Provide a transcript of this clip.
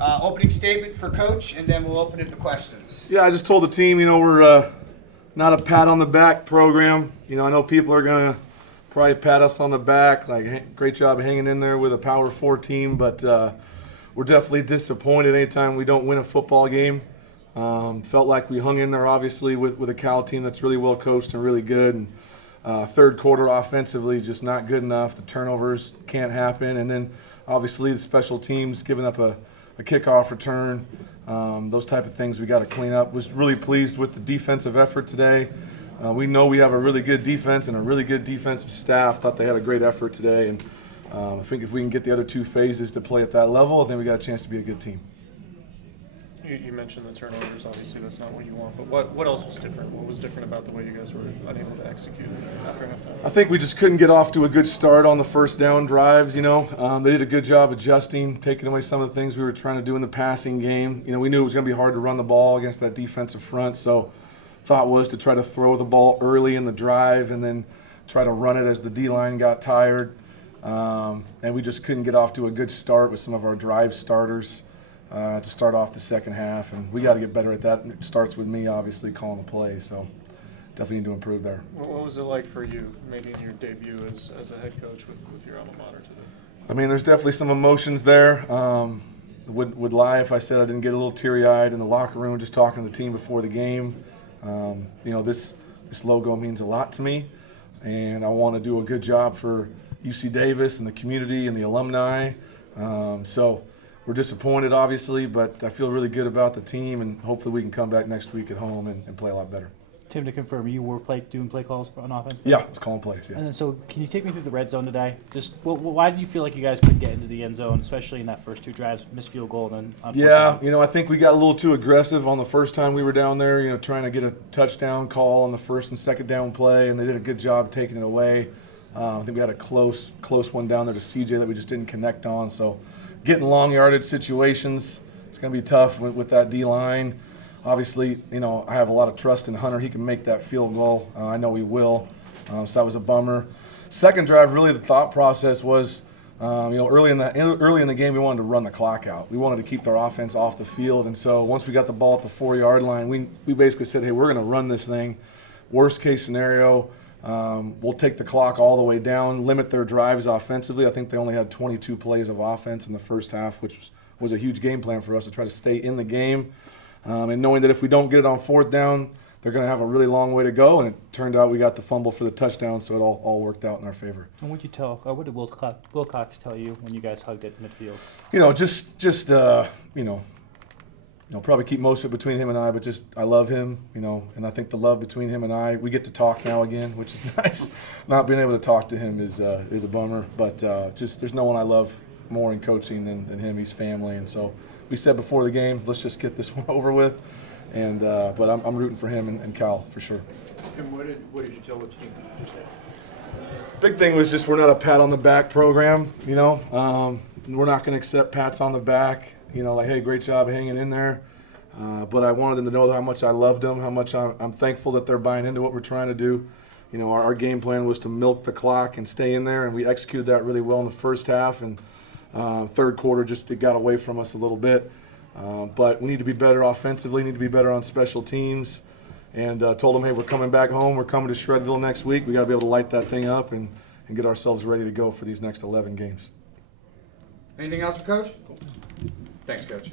opening statement for Coach, and then we'll open it to questions. Yeah, I just told the team, we're not a pat on the back program. I know people are going to probably pat us on the back, like, hey, great job hanging in there with a Power 4 team, but we're definitely disappointed anytime we don't win a football game. Felt like we hung in there, obviously, with a Cal team that's really well coached and really good. And third quarter offensively, just not good enough. The turnovers can't happen. And then, obviously, the special teams giving up a kickoff return. Those type of things we got to clean up. Was really pleased with the defensive effort today. We know we have a really good defense and a really good defensive staff. Thought they had a great effort today. And I think if we can get the other two phases to play at that level, then we got a chance to be a good team. You mentioned the turnovers. Obviously, that's not what you want. But what else was different? What was different about the way you guys were unable to execute after halftime? I think we just couldn't get off to a good start on the first down drives. They did a good job adjusting, taking away some of the things we were trying to do in the passing game. We knew it was going to be hard to run the ball against that defensive front. So, thought was to try to throw the ball early in the drive and then try to run it as the D-line got tired. And we just couldn't get off to a good start with some of our drive starters. To start off the second half, and we got to get better at that. It starts with me, obviously, calling the play, so definitely need to improve there. What was it like for you, maybe in your debut as a head coach with your alma mater today? I mean, there's definitely some emotions there. Would lie if I said I didn't get a little teary-eyed in the locker room just talking to the team before the game. This logo means a lot to me, and I want to do a good job for UC Davis and the community and the alumni. So we're disappointed, obviously, but I feel really good about the team, and hopefully we can come back next week at home and play a lot better. Tim, to confirm, you were doing play calls on offense? Yeah, it's calling plays, yeah. And then, so can you take me through the red zone today? Just why did you feel like you guys couldn't get into the end zone, especially in that first two drives, missed field goal, and then Yeah, I think we got a little too aggressive on the first time we were down there, trying to get a touchdown call on the first and second down play, and they did a good job taking it away. I think we had a close one down there to CJ that we just didn't connect on, so getting long yardage situations, it's going to be tough with that D-line. Obviously, I have a lot of trust in Hunter. He can make that field goal. I know he will. So that was a bummer. Second drive, really the thought process was, early in the game, we wanted to run the clock out. We wanted to keep our offense off the field. And so once we got the ball at the 4-yard line, we basically said, hey, we're going to run this thing. Worst case scenario, we'll take the clock all the way down, limit their drives offensively. I think they only had 22 plays of offense in the first half, which was a huge game plan for us to try to stay in the game. And knowing that if we don't get it on fourth down, they're going to have a really long way to go. And it turned out we got the fumble for the touchdown, so it all worked out in our favor. And what did Wilcox tell you when you guys hugged at midfield? Probably keep most of it between him and I, but just I love him, and I think the love between him and I, we get to talk now again, which is nice. Not being able to talk to him is a bummer, but there's no one I love more in coaching than him. He's family, and so we said before the game, let's just get this one over with, and but I'm rooting for him and Cal for sure. And what did you tell the team to say? Big thing was just we're not a pat on the back program, we're not going to accept pats on the back. Like, hey, great job hanging in there. But I wanted them to know how much I loved them, how much I'm thankful that they're buying into what we're trying to do. Our game plan was to milk the clock and stay in there, and we executed that really well in the first half. And third quarter, it got away from us a little bit. But we need to be better offensively, need to be better on special teams. And told them, hey, we're coming back home. We're coming to Shredville next week. We got to be able to light that thing up and get ourselves ready to go for these next 11 games. Anything else for Coach? Thanks, Coach.